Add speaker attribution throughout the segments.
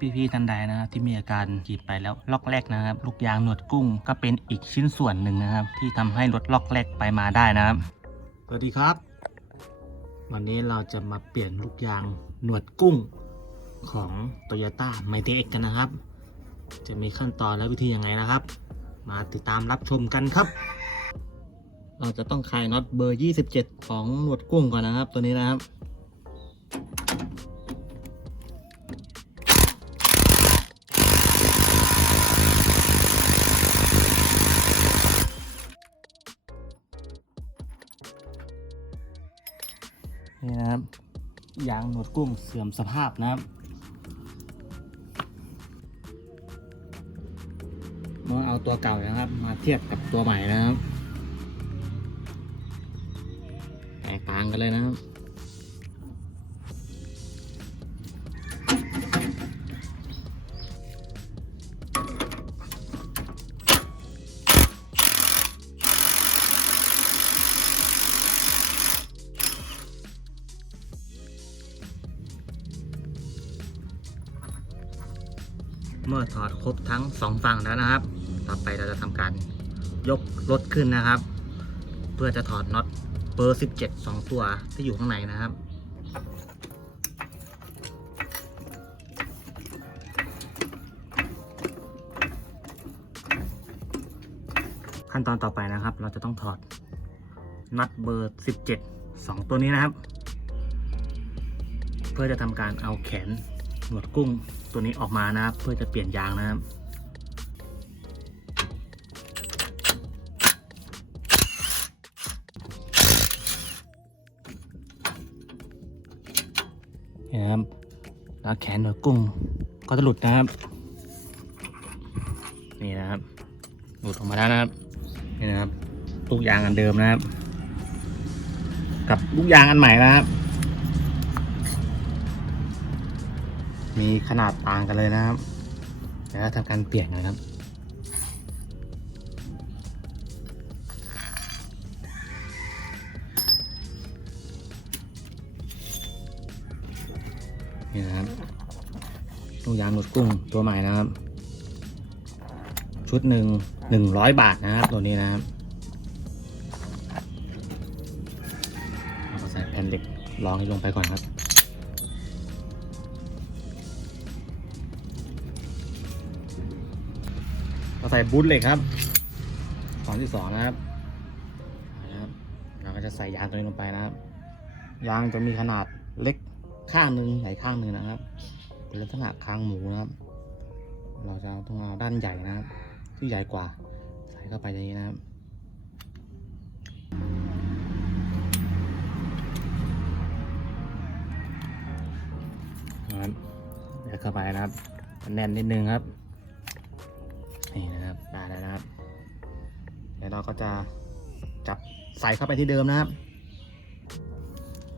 Speaker 1: พี่ๆท่านใดนะครับที่มีอาการกรีดไปแล้วล็อกแรกนะครับ ลูกยางหนวดกุ้งก็เป็นอีกชิ้นส่วนหนึ่งนะครับ ที่ทำให้รถล็อกแรกไปมาได้นะครับสวัสดีครับ วันนี้เราจะมาเปลี่ยนลูกยางหนวดกุ้งของ Toyota m y t X กันนะครับ จะมีขั้นตอนและวิธียังไงนะครับ มาติดตามรับชมกันครับ เราจะต้องคลายน็อตเบอร์ 27 ของหนวดกุ้งก่อนนะครับ ตัวนี้นะครับ นี่นะครับยางหนวดกุ้งเสื่อมสภาพนะครับมาเอาตัวเก่านะครับ มาเทียบกับตัวใหม่นะครับ แตกต่างกันเลยนะครับ เมื่อถอดครบทั้งสองฝั่งแล้วนะครับ ต่อไปเราจะทำการยกรถขึ้นนะครับ เพื่อจะถอดน็อตเบอร์ 17 2 ตัวที่อยู่ข้างในนะครับขั้นตอนต่อไปนะครับ เราจะต้องถอดน็อตเบอร์ 17 2 ตัวนี้นะครับ เพื่อจะทำการเอาแขนหนวดกุ้ง ตัวนี้ออกมานะครับ เพื่อจะเปลี่ยนยางนะครับนี่นะครับแล้วแขนหนวดกุ้งก็จะหลุดนะครับ นี่นะครับ หลุดออกมาแล้วนะครับ นี่นะครับ ลูกยางอันเดิมนะครับ กับลูกยางอันใหม่นะครับ มีขนาดต่างกันเลยนะครับเดี๋ยวเราทำการเปลี่ยนกันะครับนี่นะครับลูกยางหนวดกุ้งตัวใหม่นะครับ ชุดหนึ่งหนึ่งร้อยบาทนะครับตัวนี้นะครับเราใส่แผ่นเหล็กรองให้ลงไปก่อนครับ เราใส่บูทเหล็กครับตอนที่สองนะครับนะครับ เราก็จะใส่ยางตัวนี้ลงไปนะครับ ยางจะมีขนาดเล็กข้างหนึ่งใหญ่ข้างหนึ่งนะครับ เป็นลักษณะคางหมูนะครับ เราจะต้องเอาด้านใหญ่นะครับ ที่ใหญ่กว่า ใส่เข้าไปอย่างนี้นะครับนะครับเดี๋ยวเข้าไปนะครับ แน่นนิดนึงครับ ได้แล้วนะครับ เดี๋ยวเราก็จะจับใส่เข้าไปที่เดิมนะครับ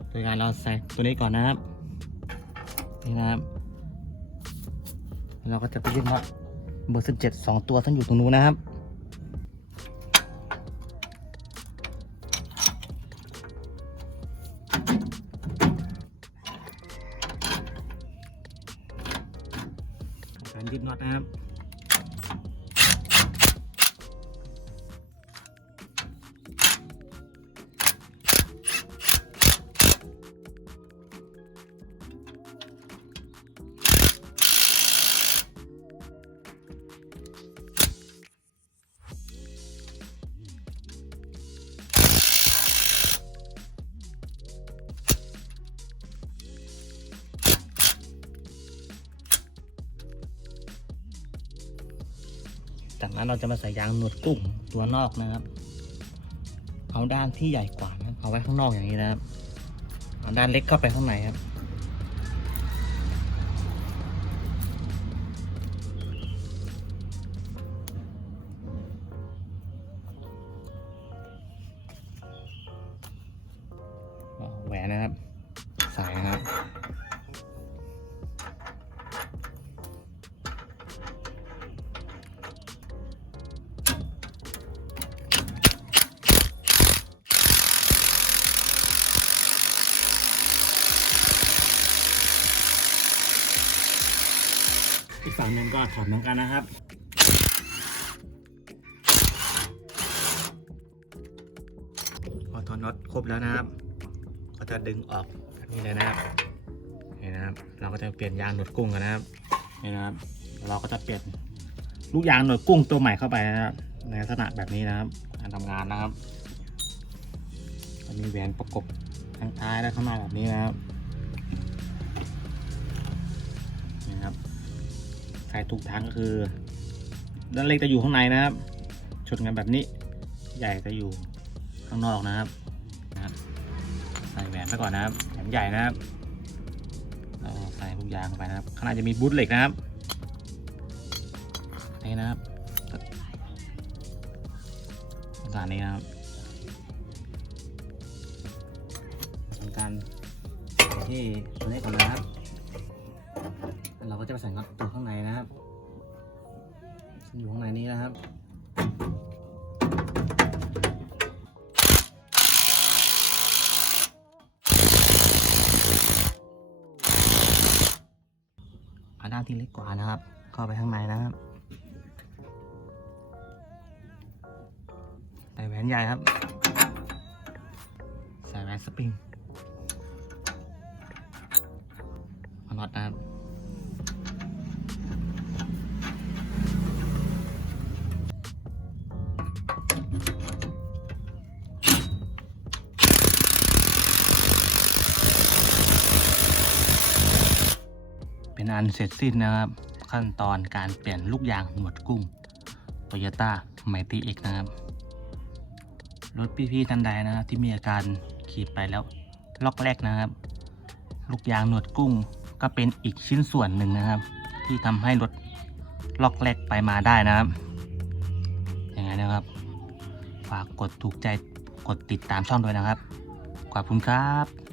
Speaker 1: โดยการเราใส่ตัวนี้ก่อนนะครับ นี่นะครับ เราก็จะไปยึดน็อตเบอร์สิบเจ็ดสองตัวทั้งอยู่ตรงนู้นนะครับการยึดน็อตนะครับ จากนั้นเราจะมาใส่ยางหนวดกุ้งตัวนอกนะครับ เอาด้านที่ใหญ่กว่านะเอาไว้ข้างนอกอย่างนี้นะครับ เอาด้านเล็กเข้าไปข้างในครับแหวนนะครับ อีกฝั่งหนึ่งก็ถอดเหมือนกันนะครับพอถอดน็อตครบแล้วนะครับก็จะดึงออกแบบนี้เลยนะครับนี่นะครับ เราก็จะเปลี่ยนยางหนวดกุ้งกันนะครับนี่นะครับ เราก็จะเปลี่ยนลูกยางหนวดกุ้งตัวใหม่เข้าไปนะครับในลักษณะแบบนี้นะครับการทำงานนะครับมีแหวนประกบทั้งท้ายและข้างหน้าแบบนี้นะครับ ใส่ทุกทั้งก็คือ ด้านเล็กจะอยู่ข้างในนะครับ ชนกันแบบนี้ ใหญ่จะอยู่ข้างนอกนะครับนะครับ ใส่แหวนไปก่อนนะครับแหวนใหญ่นะครับแล้วใส่ลูกยางไปนะครับ ข้างในจะมีบูทเหล็กนะครับ นี่นะครับลักษณะนี้นะครับทำการที่ตัวนี้ก่อนนะครับแล้วเราก็ จะไปใส่น็อตตัวข้างในนะครับอยู่ข้างในนี้นะครับอาด้านที่เล็กกว่านะครับเข้าไปข้างในนะครับใส่แหวนใหญ่ครับ ใส่แหวนสปริงน็อตนะครับ เป็นเสร็จสิ้นนะครับ ขั้นตอนการเปลี่ยนลูกยางหนวดกุ้ง Toyota m i g h t y X นะครับรถพี่ๆท่านใดนะครับที่มีอาการขีดไปแล้วล็อกแรกนะครับ ลูกยางหนวดกุ้งก็เป็นอีกชิ้นส่วนหนึ่งนะครับ ที่ทำให้รถล็อกแรกไปมาได้นะครับยังไงนะครับ ฝากกดถูกใจกดติดตามช่องด้วยนะครับ ขอบคุณครับ